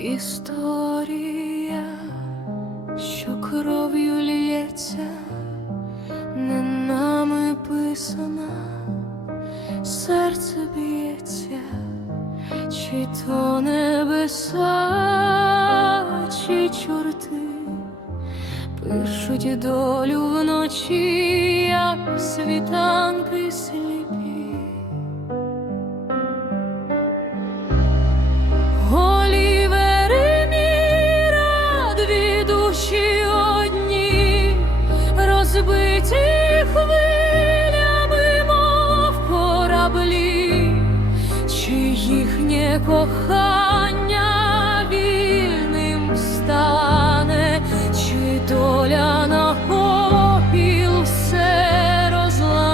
Історія, що кров'ю лється, не нами писана, серце б'ється, чи то небеса, чи чорти, пишуть долю вночі, як світанки сліпі. Кохання вільним стане, чи доля на попіл все розламає.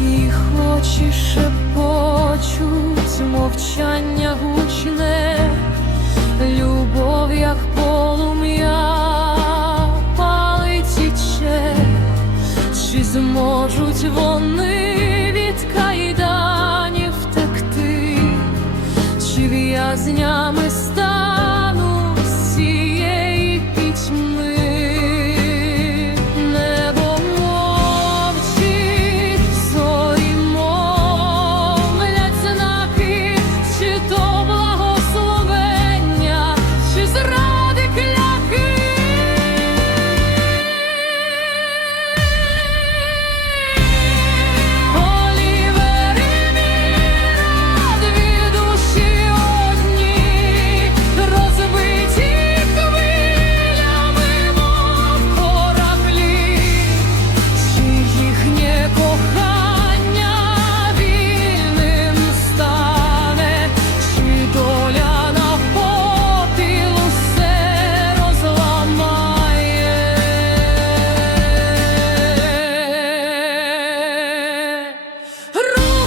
І хочі шепочуть мовчання гучне, любов, як полум'я чи зможуть вони Празнями